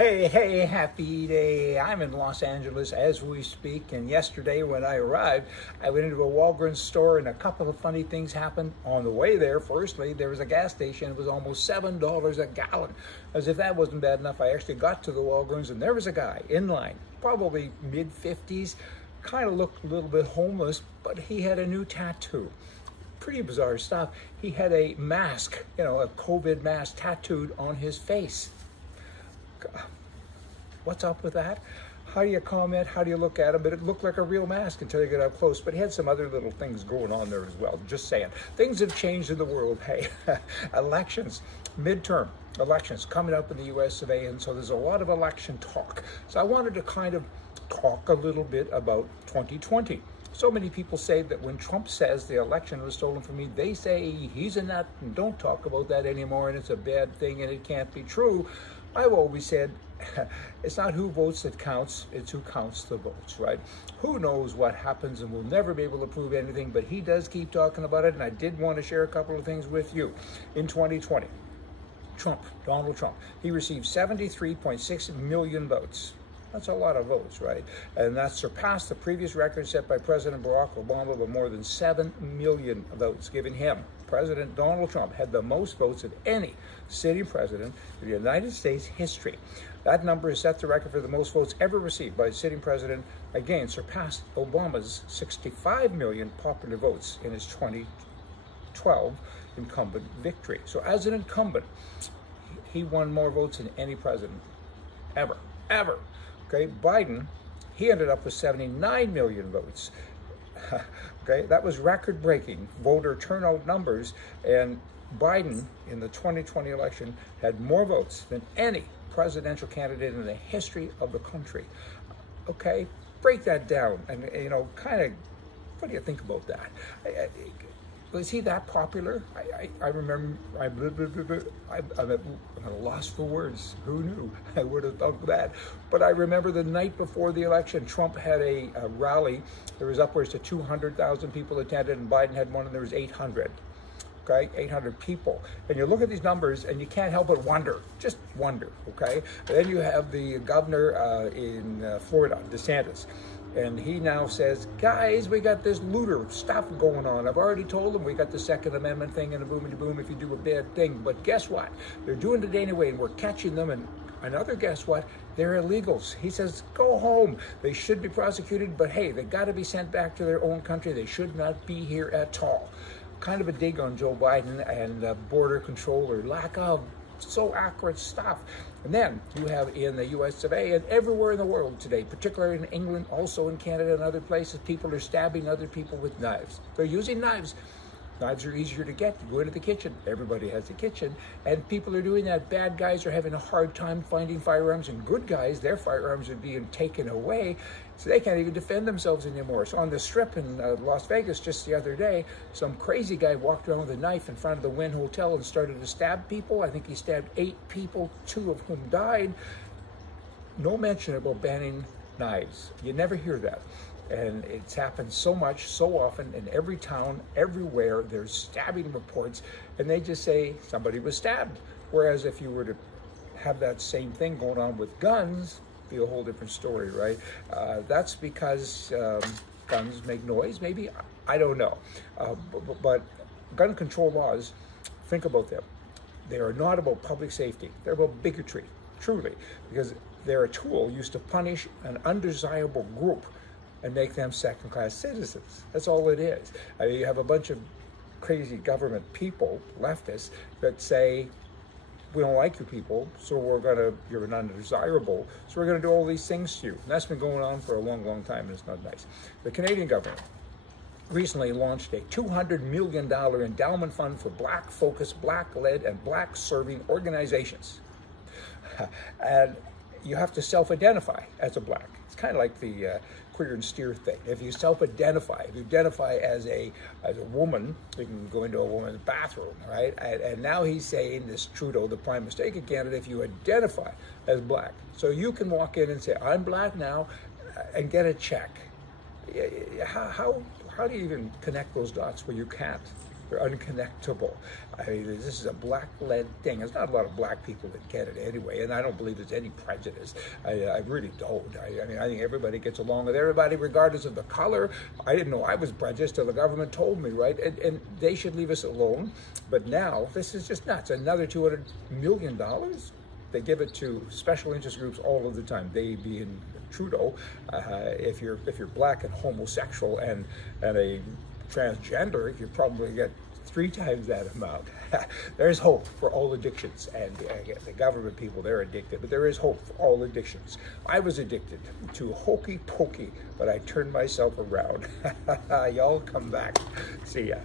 Hey, happy day. I'm in Los Angeles as we speak, and yesterday when I arrived, I went into a Walgreens store and a couple of funny things happened on the way there. Firstly, there was a gas station. It was almost $7 a gallon. As if that wasn't bad enough, I actually got to the Walgreens and there was a guy in line, probably mid-50s, kind of looked a little bit homeless, but he had a new tattoo. Pretty bizarre stuff. He had a mask, a COVID mask tattooed on his face. What's up with that? How do you comment? How do you look at him? But it looked like a real mask until you get up close. But he had some other little things going on there as well. Just saying. Things have changed in the world. Hey, elections, midterm elections coming up in the US of A. And so there's a lot of election talk. So I wanted to kind of talk a little bit about 2020. So many people say that when Trump says the election was stolen from me, they say he's a nut and don't talk about that anymore and it's a bad thing and it can't be true. I've always said it's not who votes that counts, it's who counts the votes, right? Who knows what happens, and we'll never be able to prove anything, but he does keep talking about it, and I did want to share a couple of things with you. In 2020, Donald Trump, he received 73.6 million votes. That's a lot of votes, right? And that surpassed the previous record set by President Barack Obama by more than 7 million votes, giving him, President Donald Trump, had the most votes of any sitting president in the United States history. That number has set the record for the most votes ever received by a sitting president, again, surpassed Obama's 65 million popular votes in his 2012 incumbent victory. So as an incumbent, he won more votes than any president ever. Okay, Biden, he ended up with 79 million votes. Okay, that was record-breaking voter turnout numbers, and Biden in the 2020 election had more votes than any presidential candidate in the history of the country. Okay, break that down and, kind of, what do you think about that? Was he that popular? I remember, I'm at a loss for words. Who knew? I would have thought that. But I remember the night before the election, Trump had a rally. There was upwards to 200,000 people attended, and Biden had one, and there was 800. Okay, 800 people. And you look at these numbers, and you can't help but wonder, just wonder, okay? And then you have the governor in Florida, DeSantis. And he now says, guys, we got this looter stuff going on. I've already told them we got the Second Amendment thing and a boom if you do a bad thing. But guess what? They're doing it anyway, and we're catching them. And another guess what? They're illegals. He says, go home. They should be prosecuted, but hey, they got to be sent back to their own country. They should not be here at all. Kind of a dig on Joe Biden and border control or lack of so accurate stuff. And then you have in the US of A and everywhere in the world today, particularly in England, also in Canada and other places, people are stabbing other people with knives. They're using knives. Knives are easier to get. You go into the kitchen. Everybody has a kitchen. And people are doing that. Bad guys are having a hard time finding firearms, and good guys, their firearms are being taken away, so they can't even defend themselves anymore. So on the Strip in Las Vegas just the other day, some crazy guy walked around with a knife in front of the Wynn Hotel and started to stab people. I think he stabbed 8 people, 2 of whom died. No mention about banning knives. You never hear that. And it's happened so much, so often, in every town, everywhere, there's stabbing reports, and they just say somebody was stabbed. Whereas if you were to have that same thing going on with guns, it'd be a whole different story, right? That's because guns make noise, maybe? I don't know. But gun control laws, think about them. They are not about public safety. They're about bigotry, truly, because they're a tool used to punish an undesirable group and make them second-class citizens. That's all it is. I mean, you have a bunch of crazy government people, leftists, that say, we don't like you people, so you're an undesirable, so we're gonna do all these things to you. And that's been going on for a long, long time, and it's not nice. The Canadian government recently launched a $200 million endowment fund for Black-focused, Black-led, and Black-serving organizations. And you have to self-identify as a Black. It's kind of like the queer and steer thing. If you self-identify, if you identify as a woman, you can go into a woman's bathroom, right? And now he's saying, this Trudeau, the Prime Minister candidate, if you identify as Black, so you can walk in and say, I'm Black now, and get a check. How do you even connect those dots where you can't? They're unconnectable. I mean, this is a black-led thing. There's not a lot of black people that get it anyway, and I don't believe there's any prejudice. I really don't. I mean, I think everybody gets along with everybody regardless of the color. I didn't know I was prejudiced till the government told me, right? And they should leave us alone. But now, this is just nuts. Another $200 million? They give it to special interest groups all of the time. They being Trudeau. If you're black and homosexual and a transgender, you probably get 3 times that amount. There's hope for all addictions, and the government people, they're addicted, but there is hope for all addictions. I was addicted to hokey pokey, but I turned myself around. Y'all come back. See ya.